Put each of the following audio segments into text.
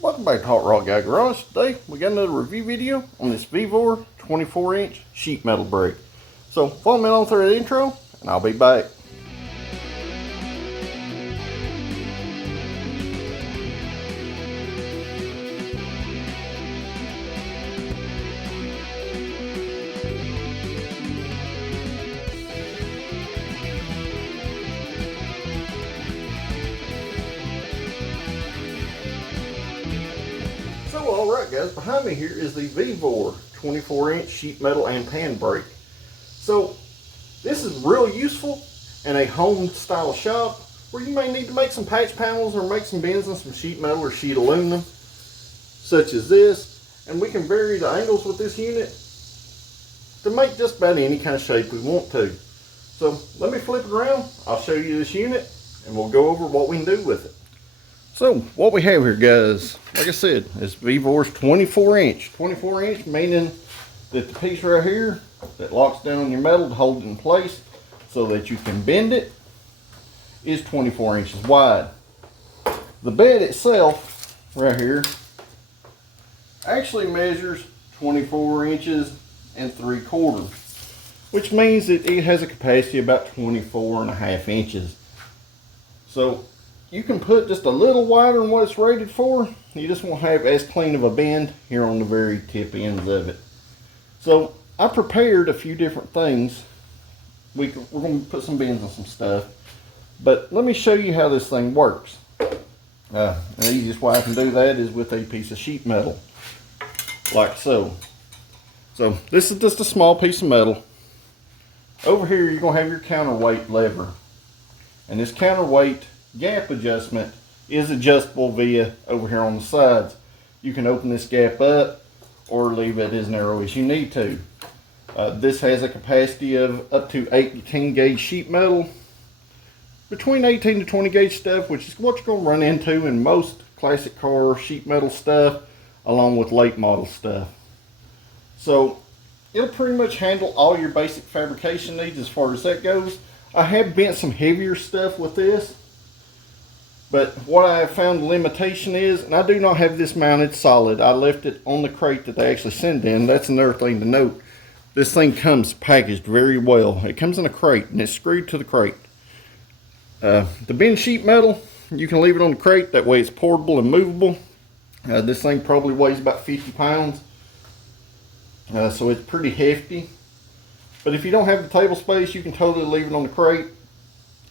Welcome back to Hot Rod Guy Garage. Today we got another review video on this Vevor 24-inch sheet metal brake. So follow me on through the intro and I'll be back. Alright guys, behind me here is the Vevor 24-inch sheet metal and pan brake. So this is real useful in a home style shop where you may need to make some patch panels or make some bends in some sheet metal or sheet aluminum such as this, and we can vary the angles with this unit to make just about any kind of shape we want to. So let me flip it around, I'll show you this unit and we'll go over what we can do with it. So what we have here guys, like I said, is Vevor's 24-inch. 24-inch meaning that the piece right here that locks down on your metal to hold it in place so that you can bend it is 24 inches wide. The bed itself right here actually measures 24 inches and 3/4, which means that it has a capacity of about 24.5 inches. So you can put just a little wider than what it's rated for. You just won't have as clean of a bend here on the very tip ends of it. So I prepared a few different things. We're going to put some bends on some stuff. But let me show you how this thing works. The easiest way I can do that is with a piece of sheet metal. Like so. So this is just a small piece of metal. Over here you're going to have your counterweight lever. And this counterweight gap adjustment is adjustable via over here on the sides. You can open this gap up or leave it as narrow as you need to. This has a capacity of up to 18 gauge sheet metal, between 18 to 20 gauge stuff, which is what you're going to run into in most classic car sheet metal stuff along with late model stuff. So it'll pretty much handle all your basic fabrication needs as far as that goes. I have bent some heavier stuff with this, but what I have found the limitation is, and I do not have this mounted solid. I left it on the crate that they actually send in. That's another thing to note. This thing comes packaged very well. It comes in a crate and it's screwed to the crate. The bend sheet metal, you can leave it on the crate. That way it's portable and movable. This thing probably weighs about 50 pounds. So it's pretty hefty. But if you don't have the table space, you can totally leave it on the crate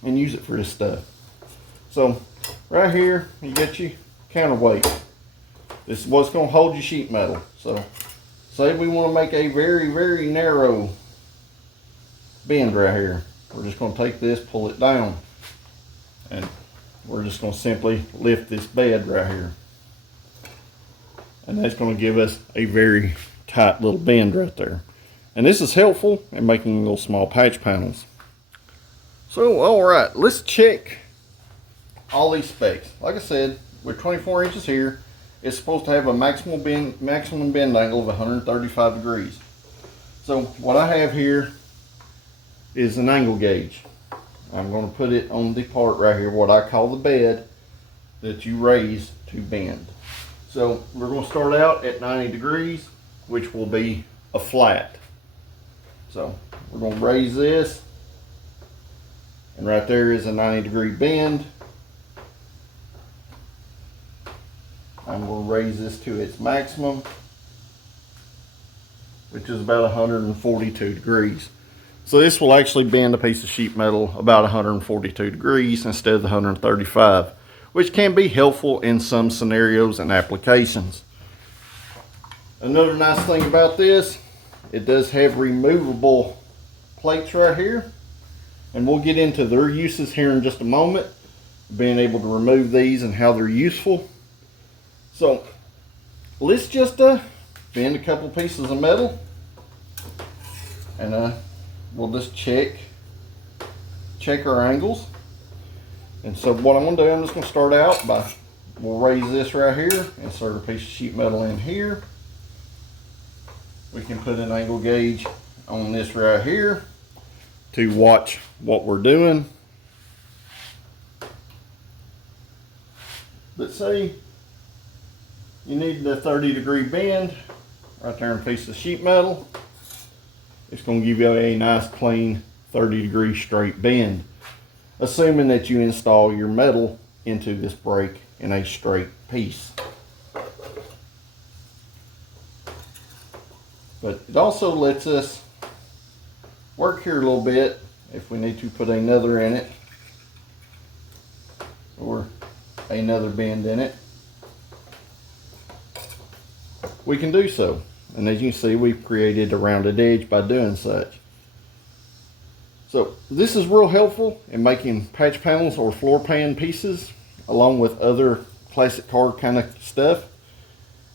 and use it for this stuff. So right here you get your counterweight. This is what's going to hold your sheet metal. So say we want to make a very narrow bend right here. We're just going to take this, pull it down, and we're just going to simply lift this bed right here. And that's going to give us a very tight little bend right there. And this is helpful in making little small patch panels. So alright, let's check all these specs. Like I said, with 24 inches here, it's supposed to have a maximum bend angle of 135 degrees. So what I have here is an angle gauge. I'm going to put it on the part right here, what I call the bed that you raise to bend. So we're going to start out at 90 degrees, which will be a flat. So we're going to raise this, and right there is a 90-degree bend. I'm going to raise this to its maximum, which is about 142 degrees. So this will actually bend a piece of sheet metal about 142 degrees instead of the 135, which can be helpful in some scenarios and applications. Another nice thing about this, it does have removable plates right here, and we'll get into their uses here in just a moment, being able to remove these and how they're useful. So let's just bend a couple pieces of metal, and we'll just check our angles. And so what I'm going to do, I'm just going to start out by, we'll raise this right here, insert a piece of sheet metal in here. We can put an angle gauge on this right here to watch what we're doing. But say you need the 30-degree bend right there in a piece of sheet metal. It's going to give you a nice clean 30-degree straight bend, assuming that you install your metal into this brake in a straight piece. But it also lets us work here a little bit if we need to put another in it or another bend in it. We can do so. And as you can see, we've created a rounded edge by doing such. So this is real helpful in making patch panels or floor pan pieces, along with other classic car kind of stuff.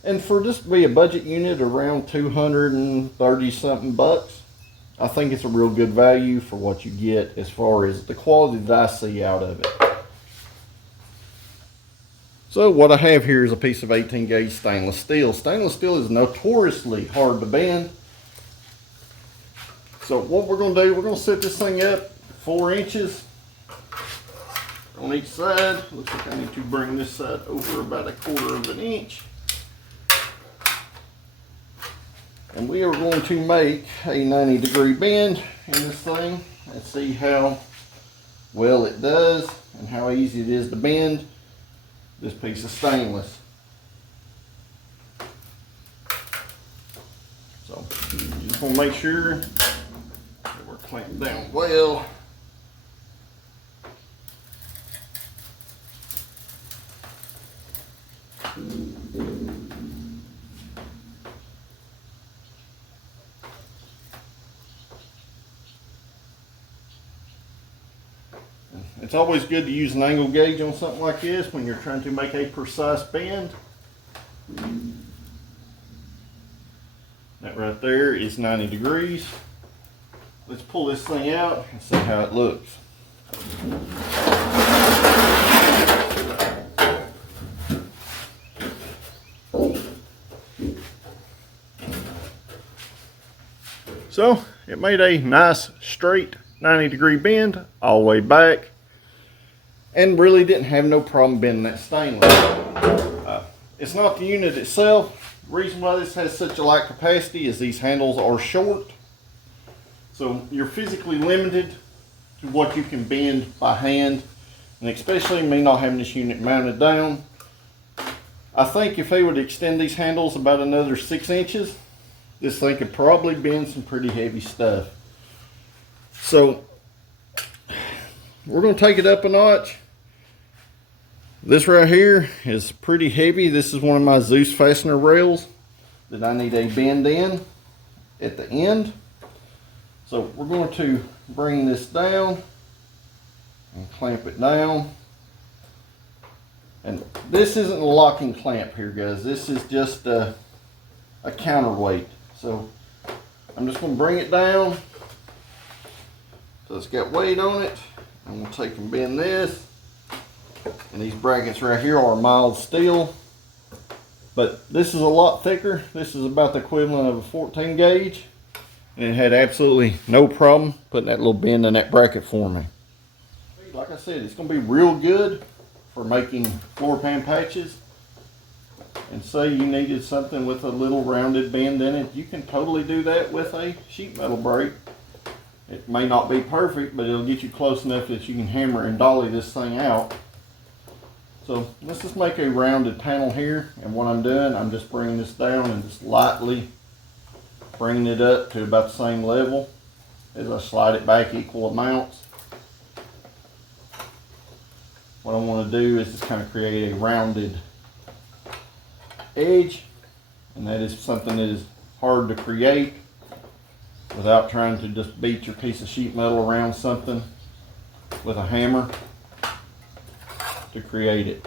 And for this to be a budget unit around 230 something bucks, I think it's a real good value for what you get as far as the quality that I see out of it. So what I have here is a piece of 18 gauge stainless steel. Stainless steel is notoriously hard to bend. So what we're going to do, we're going to set this thing up 4 inches on each side. Looks like I need to bring this side over about 1/4 of an inch. And we are going to make a 90-degree bend in this thing and see how well it does and how easy it is to bend this piece of stainless. So you just want to make sure that we're clamped down well. It's always good to use an angle gauge on something like this when you're trying to make a precise bend. That right there is 90 degrees. Let's pull this thing out and see how it looks. So it made a nice straight 90-degree bend all the way back, and really didn't have no problem bending that stainless. It's not the unit itself. The reason why this has such a light capacity is these handles are short. So you're physically limited to what you can bend by hand, and especially me not having this unit mounted down. I think if they would extend these handles about another 6 inches, this thing could probably bend some pretty heavy stuff. So we're going to take it up a notch. This right here is pretty heavy. This is one of my Zeus fastener rails that I need a bend in at the end. So we're going to bring this down and clamp it down. And this isn't a locking clamp here, guys. This is just a counterweight. So I'm just going to bring it down so it's got weight on it. I'm going to take and bend this. And these brackets right here are mild steel, but this is a lot thicker. This is about the equivalent of a 14 gauge, and it had absolutely no problem putting that little bend in that bracket for me. Like I said, it's going to be real good for making floor pan patches. And say you needed something with a little rounded bend in it, you can totally do that with a sheet metal brake. It may not be perfect, but it'll get you close enough that you can hammer and dolly this thing out. So let's just make a rounded panel here, and what I'm doing, I'm just bringing this down and just lightly bringing it up to about the same level as I slide it back equal amounts. What I want to do is just kind of create a rounded edge, and that is something that is hard to create without trying to just beat your piece of sheet metal around something with a hammer to create it.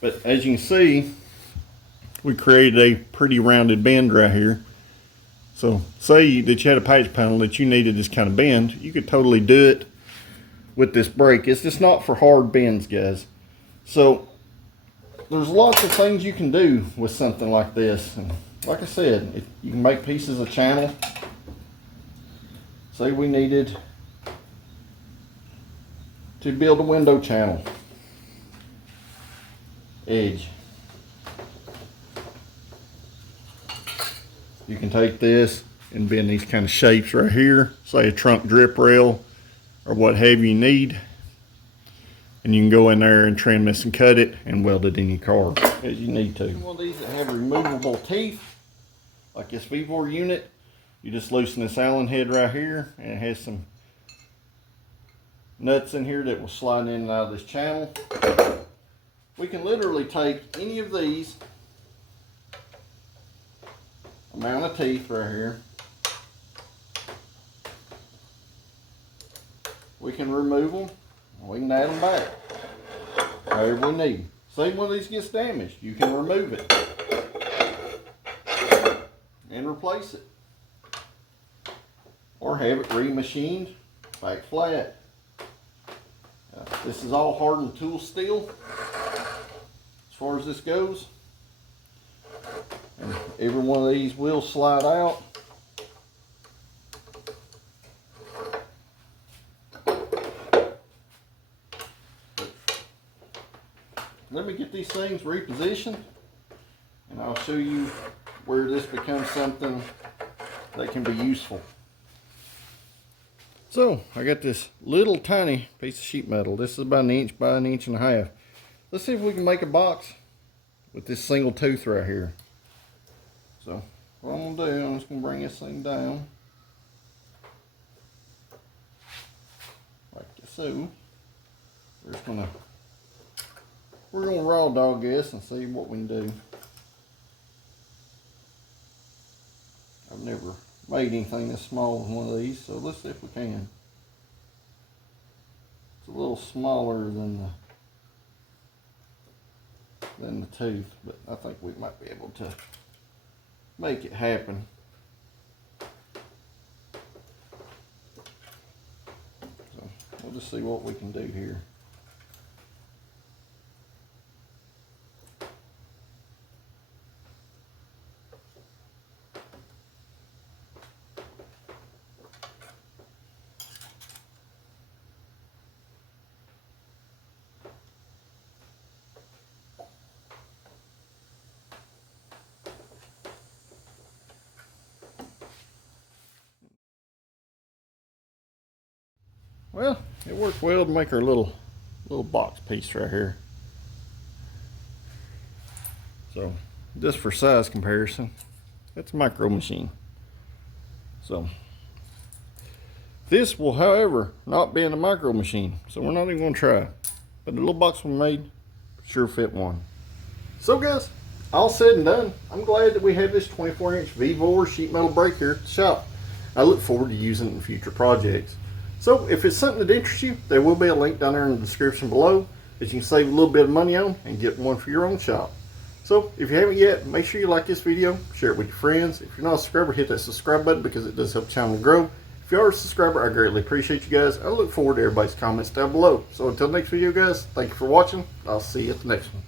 But as you can see, we created a pretty rounded bend right here. So say that you had a patch panel that you needed this kind of bend, you could totally do it with this brake. It's just not for hard bends, guys. So there's lots of things you can do with something like this. And like I said, you can make pieces of channel. Say we needed to build a window channel edge. You can take this and bend these kind of shapes right here, say a trunk drip rail or what have you need. And you can go in there and trim this and cut it and weld it in your car as you need to. One of these that have removable teeth, like this Vevor unit, you just loosen this Allen head right here, and it has some nuts in here that will slide in and out of this channel. We can literally take any of these amount of teeth right here. We can remove them. We can add them back however we need. Say one of these gets damaged, you can remove it and replace it, or have it remachined back flat. This is all hardened tool steel as far as this goes, and every one of these will slide out. Let me get these things repositioned and I'll show you where this becomes something that can be useful. So I got this little tiny piece of sheet metal. This is about 1 inch by 1.5 inches. Let's see if we can make a box with this single tooth right here. So what I'm gonna do, I'm just gonna bring this thing down like so. We're gonna raw dog this and see what we can do. I've never made anything this small with one of these, so let's see if we can. It's a little smaller than the tooth, but I think we might be able to make it happen. So we'll just see what we can do here. Well, it worked well to make our little box piece right here. So, just for size comparison, it's a micro machine. So, this will, however, not be in a micro machine, so we're not even going to try. But the little box we made sure fit one. So, guys, all said and done, I'm glad that we have this 24-inch Vevor sheet metal brake here at the shop. I look forward to using it in future projects. So if it's something that interests you, there will be a link down there in the description below that you can save a little bit of money on and get one for your own shop. So if you haven't yet, make sure you like this video, share it with your friends. If you're not a subscriber, hit that subscribe button because it does help the channel grow. If you are a subscriber, I greatly appreciate you guys. I look forward to everybody's comments down below. So until next video, guys, thank you for watching. I'll see you at the next one.